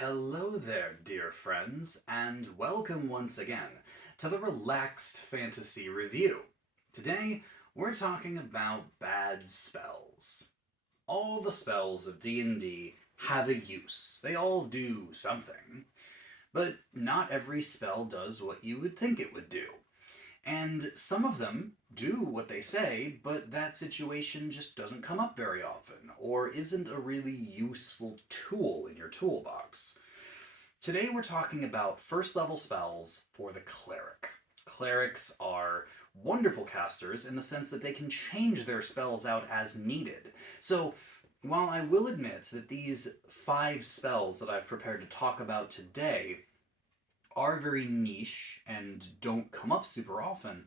Hello there, dear friends, and welcome once again to the Relaxed Fantasy Review. Today, we're talking about bad spells. All the spells of D&D have a use. They all do something. But not every spell does what you would think it would do. And some of them do what they say, but that situation just doesn't come up very often, or isn't a really useful tool in your toolbox. Today we're talking about first level spells for the Cleric. Clerics are wonderful casters in the sense that they can change their spells out as needed. So, while I will admit that these 5 spells that I've prepared to talk about today are very niche and don't come up super often,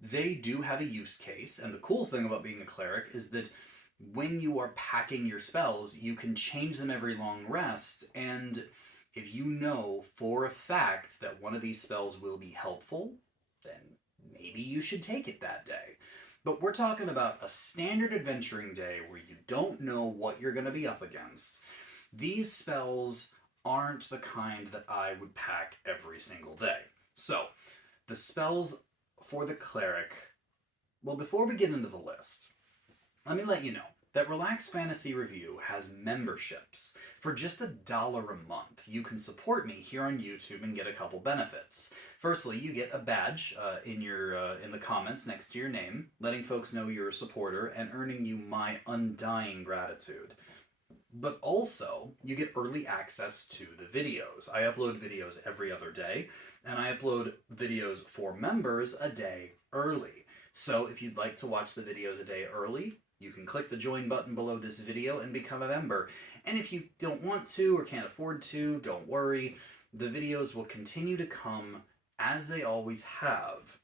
they do have a use case. And the cool thing about being a cleric is that when you are packing your spells, you can change them every long rest. And if you know for a fact that one of these spells will be helpful, then maybe you should take it that day. But we're talking about a standard adventuring day where you don't know what you're going to be up against. These spells aren't the kind that I would pack every single day. So, the spells for the cleric. Well, before we get into the list, let me let you know that Relax Fantasy Review has memberships. For just $1 a month, you can support me here on YouTube and get a couple benefits. Firstly, you get a badge in the comments next to your name, letting folks know you're a supporter and earning you my undying gratitude. But also, you get early access to the videos. I upload videos every other day, and I upload videos for members a day early. So if you'd like to watch the videos a day early, you can click the join button below this video and become a member. And if you don't want to or can't afford to, don't worry. The videos will continue to come as they always have.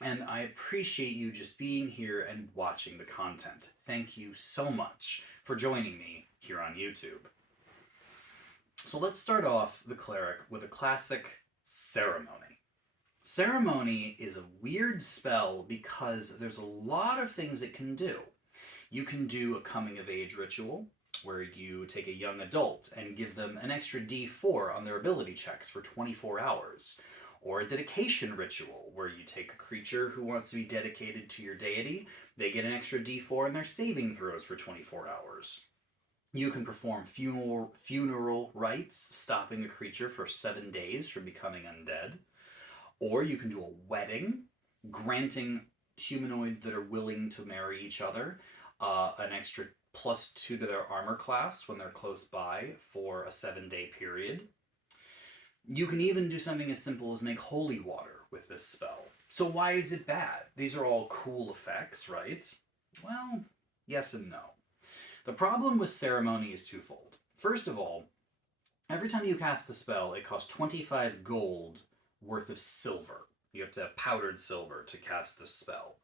And I appreciate you just being here and watching the content. Thank you so much for joining me here on YouTube. So let's start off the cleric with a classic ceremony. Ceremony is a weird spell because there's a lot of things it can do. You can do a coming of age ritual where you take a young adult and give them an extra D4 on their ability checks for 24 hours. Or a dedication ritual where you take a creature who wants to be dedicated to your deity, they get an extra D4 in their saving throws for 24 hours. You can perform funeral rites, stopping a creature for 7 days from becoming undead. Or you can do a wedding, granting humanoids that are willing to marry each other an extra +2 to their armor class when they're close by for a 7-day period. You can even do something as simple as make holy water with this spell. So why is it bad? These are all cool effects, right? Well, yes and no. The problem with ceremony is twofold. First of all, every time you cast the spell, it costs 25 gold worth of silver. You have to have powdered silver to cast this spell.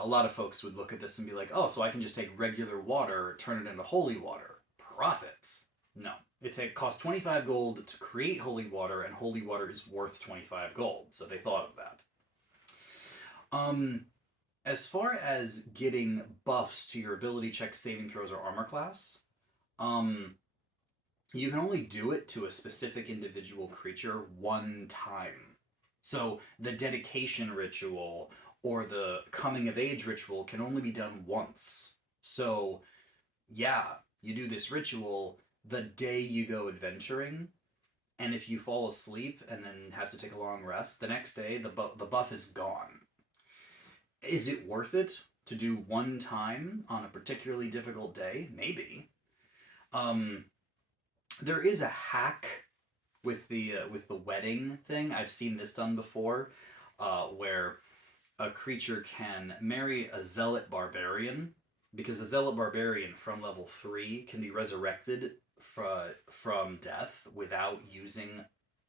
A lot of folks would look at this and be like, oh, so I can just take regular water, turn it into holy water. Profits. No. It costs 25 gold to create holy water, and holy water is worth 25 gold. So they thought of that. As far as getting buffs to your ability check, saving throws, or armor class, you can only do it to a specific individual creature one time. So the dedication ritual or the coming of age ritual can only be done once. So, yeah, you do this ritual the day you go adventuring, and if you fall asleep and then have to take a long rest, the next day the buff is gone. Is it worth it to do one time on a particularly difficult day? Maybe. There is a hack with the wedding thing. I've seen this done before, where a creature can marry a zealot barbarian, because a zealot barbarian from level 3 can be resurrected from death without using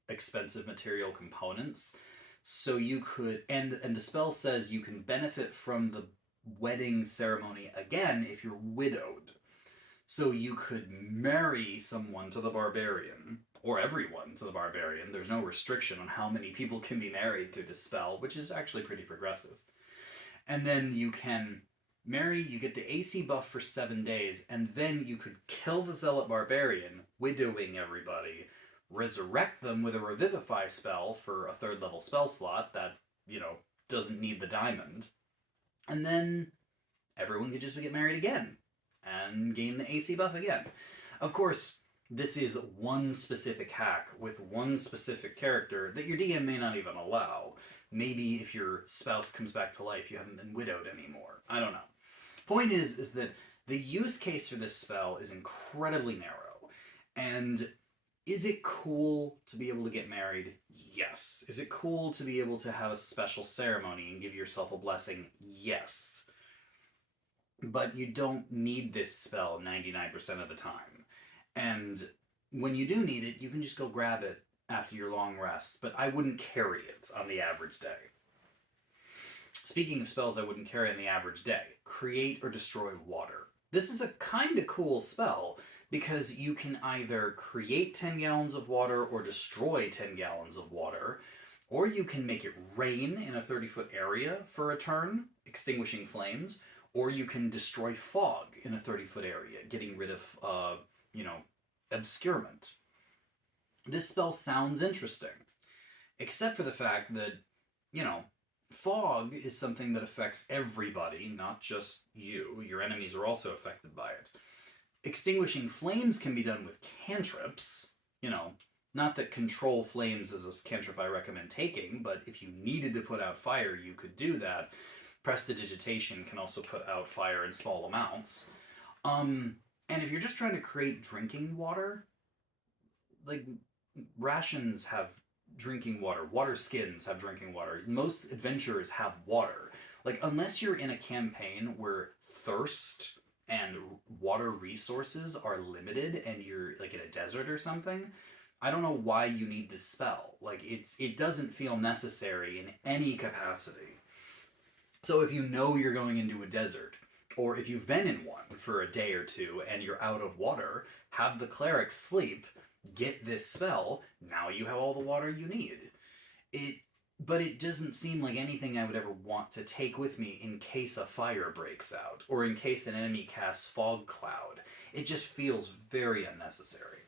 expensive material components. So you could, and the spell says you can benefit from the wedding ceremony again if you're widowed. So you could marry someone to the barbarian, or everyone to the barbarian. There's no restriction on how many people can be married through this spell, which is actually pretty progressive. And then you can Marry, you get the AC buff for 7 days, and then you could kill the Zealot Barbarian, widowing everybody, resurrect them with a Revivify spell for a 3rd level spell slot that, doesn't need the diamond, and then everyone could just get married again and gain the AC buff again. Of course, this is one specific hack with one specific character that your DM may not even allow. Maybe if your spouse comes back to life, you haven't been widowed anymore. I don't know. Point is that the use case for this spell is incredibly narrow. And is it cool to be able to get married? Yes. Is it cool to be able to have a special ceremony and give yourself a blessing? Yes. But you don't need this spell 99% of the time. And when you do need it, you can just go grab it after your long rest, but I wouldn't carry it on the average day. Speaking of spells I wouldn't carry on the average day, create or destroy water. This is a kind of cool spell because you can either create 10 gallons of water or destroy 10 gallons of water, or you can make it rain in a 30-foot area for a turn, extinguishing flames, or you can destroy fog in a 30-foot area, getting rid of, obscurement. This spell sounds interesting, except for the fact that, fog is something that affects everybody, not just you. Your enemies are also affected by it. Extinguishing flames can be done with cantrips, not that control flames is a cantrip I recommend taking, but if you needed to put out fire, you could do that. Prestidigitation can also put out fire in small amounts. And if you're just trying to create drinking water, like, rations have drinking water. Water skins have drinking water. Most adventurers have water. Like, unless you're in a campaign where thirst and water resources are limited and you're, like, in a desert or something, I don't know why you need this spell. Like, it doesn't feel necessary in any capacity. So if you know you're going into a desert, or if you've been in one for a day or two and you're out of water, have the cleric sleep, get this spell, now you have all the water you need. But it doesn't seem like anything I would ever want to take with me in case a fire breaks out, or in case an enemy casts fog cloud. It just feels very unnecessary.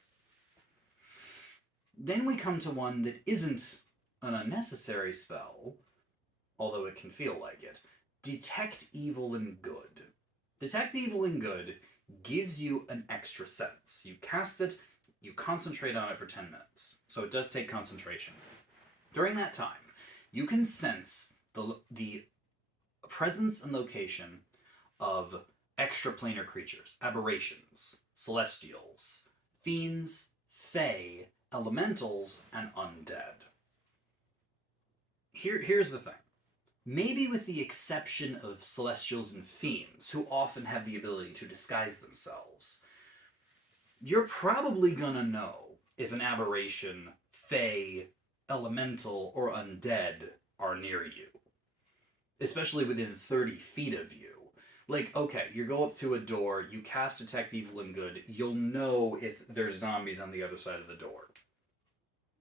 Then we come to one that isn't an unnecessary spell, although it can feel like it. Detect Evil and Good. Detect Evil and Good gives you an extra sense. You cast it, you concentrate on it for 10 minutes. So it does take concentration. During that time, you can sense the presence and location of extraplanar creatures, aberrations, celestials, fiends, fae, elementals, and undead. Here's the thing. Maybe with the exception of celestials and fiends, who often have the ability to disguise themselves, you're probably gonna know if an aberration, fae, elemental, or undead are near you. Especially within 30 feet of you. Like, okay, you go up to a door, you cast Detect Evil and Good, you'll know if there's zombies on the other side of the door.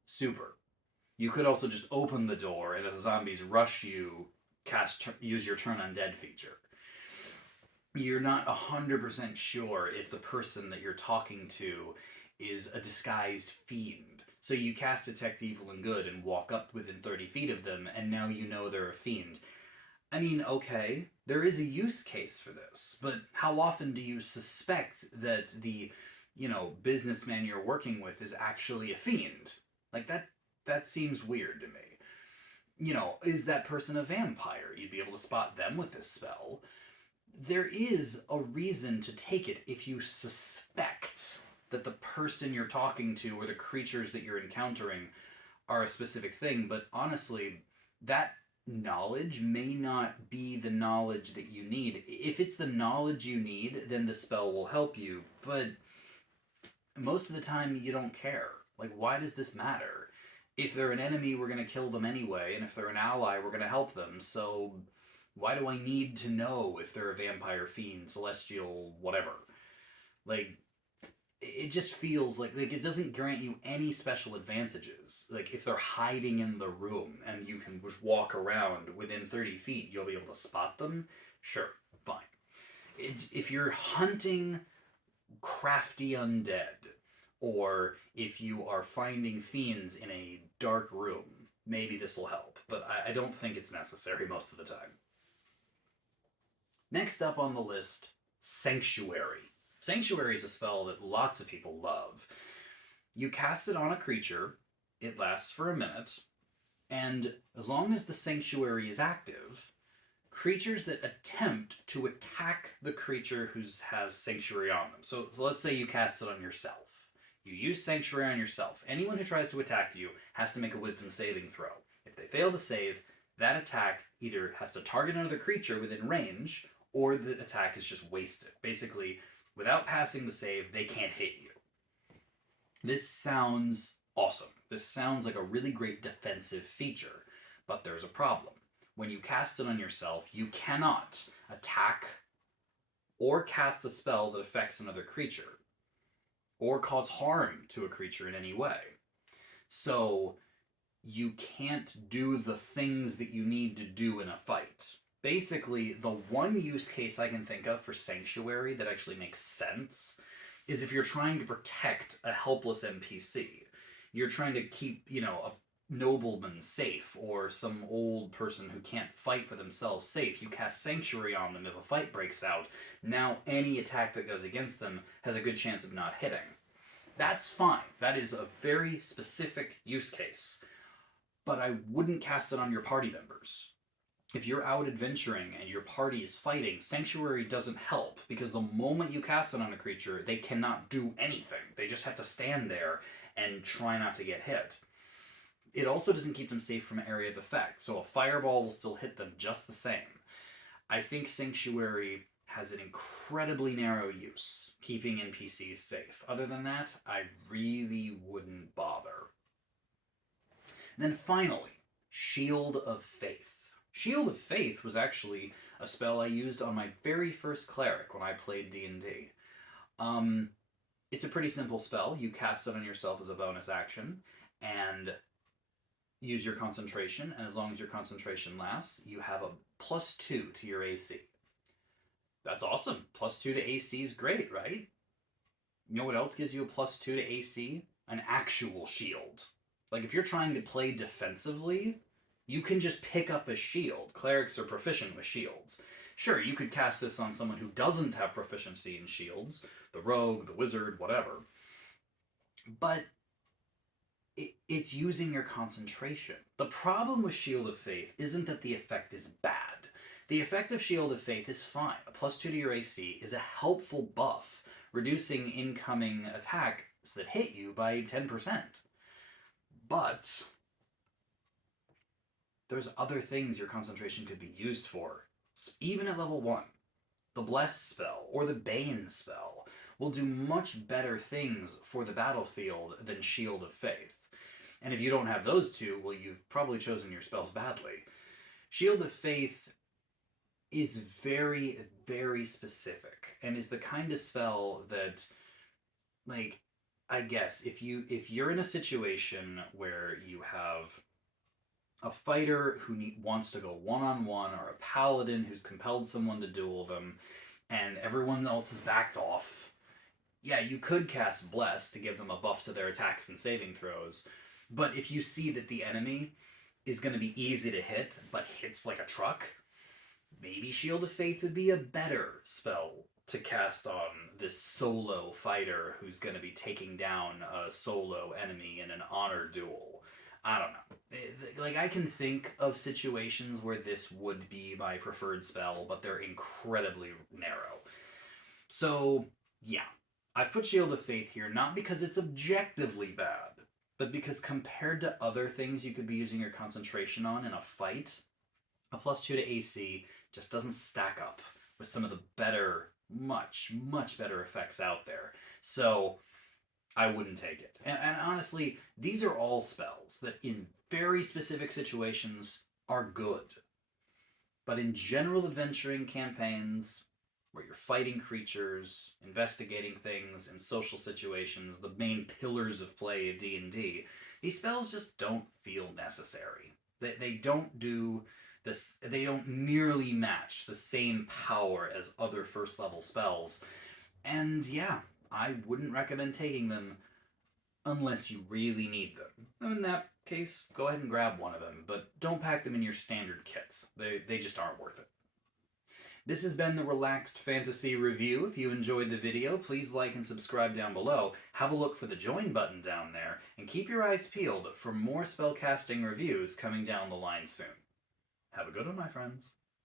Super. You could also just open the door, and if the zombies rush you, use your Turn Undead feature. You're not 100% sure if the person that you're talking to is a disguised fiend. So you cast Detect Evil and Good and walk up within 30 feet of them, and now you know they're a fiend. I mean, okay, there is a use case for this, but how often do you suspect that the, businessman you're working with is actually a fiend? Like, that seems weird to me. Is that person a vampire? You'd be able to spot them with this spell. There is a reason to take it if you suspect that the person you're talking to or the creatures that you're encountering are a specific thing, but honestly, that knowledge may not be the knowledge that you need. If it's the knowledge you need, then the spell will help you, but most of the time you don't care. Like, why does this matter? If they're an enemy, we're going to kill them anyway, and if they're an ally, we're going to help them, so why do I need to know if they're a vampire, fiend, celestial, whatever? Like, it just feels like it doesn't grant you any special advantages. Like, if they're hiding in the room and you can just walk around within 30 feet, you'll be able to spot them, sure, fine. If you're hunting crafty undead, or if you are finding fiends in a dark room, maybe this will help, but I don't think it's necessary most of the time. Next up on the list, Sanctuary. Sanctuary is a spell that lots of people love. You cast it on a creature, it lasts for a minute, and as long as the Sanctuary is active, creatures that attempt to attack the creature who has Sanctuary on them. So let's say you cast it on yourself. You use Sanctuary on yourself. Anyone who tries to attack you has to make a Wisdom saving throw. If they fail to save, that attack either has to target another creature within range, or the attack is just wasted. Basically, without passing the save, they can't hit you. This sounds awesome. This sounds like a really great defensive feature, but there's a problem. When you cast it on yourself, you cannot attack or cast a spell that affects another creature, or cause harm to a creature in any way. So you can't do the things that you need to do in a fight. Basically, the one use case I can think of for Sanctuary that actually makes sense is if you're trying to protect a helpless NPC. You're trying to keep, a nobleman safe, or some old person who can't fight for themselves safe. You cast Sanctuary on them if a fight breaks out. Now any attack that goes against them has a good chance of not hitting. That's fine. That is a very specific use case. But I wouldn't cast it on your party members. If you're out adventuring and your party is fighting, Sanctuary doesn't help, because the moment you cast it on a creature, they cannot do anything. They just have to stand there and try not to get hit. It also doesn't keep them safe from area of effect, so a fireball will still hit them just the same. I think Sanctuary has an incredibly narrow use, keeping NPCs safe. Other than that, I really wouldn't bother. And then finally, Shield of Faith. Shield of Faith was actually a spell I used on my very first Cleric when I played D&D. It's a pretty simple spell. You cast it on yourself as a bonus action, and use your concentration, and as long as your concentration lasts, you have a +2 to your AC. That's awesome. +2 to AC is great, right? You know what else gives you a +2 to AC? An actual shield. Like, if you're trying to play defensively, you can just pick up a shield. Clerics are proficient with shields. Sure, you could cast this on someone who doesn't have proficiency in shields, the rogue, the wizard, whatever. But it's using your concentration. The problem with Shield of Faith isn't that the effect is bad. The effect of Shield of Faith is fine. A +2 to your AC is a helpful buff, reducing incoming attacks that hit you by 10%. But there's other things your concentration could be used for. Even at level 1, the Bless spell or the Bane spell will do much better things for the battlefield than Shield of Faith. And if you don't have those two, well, you've probably chosen your spells badly. Shield of Faith is very, very specific, and is the kind of spell that, like, I guess if you're in a situation where you have a fighter who wants to go one-on-one, or a paladin who's compelled someone to duel them, and everyone else is backed off, yeah, you could cast Bless to give them a buff to their attacks and saving throws. But if you see that the enemy is going to be easy to hit, but hits like a truck, maybe Shield of Faith would be a better spell to cast on this solo fighter who's going to be taking down a solo enemy in an honor duel. I don't know. Like, I can think of situations where this would be my preferred spell, but they're incredibly narrow. So, yeah. I've put Shield of Faith here not because it's objectively bad, but because compared to other things you could be using your concentration on in a fight, a +2 to AC just doesn't stack up with some of the better, much, much better effects out there. So I wouldn't take it. And honestly, these are all spells that in very specific situations are good. But in general adventuring campaigns, where you're fighting creatures, investigating things, in social situations, the main pillars of play of D&D, these spells just don't feel necessary. They don't do They don't nearly match the same power as other first level spells. And yeah, I wouldn't recommend taking them unless you really need them. In that case, go ahead and grab one of them, but don't pack them in your standard kits. They just aren't worth it. This has been the Relaxed Fantasy Review. If you enjoyed the video, please like and subscribe down below. Have a look for the join button down there, and keep your eyes peeled for more spellcasting reviews coming down the line soon. Have a good one, my friends.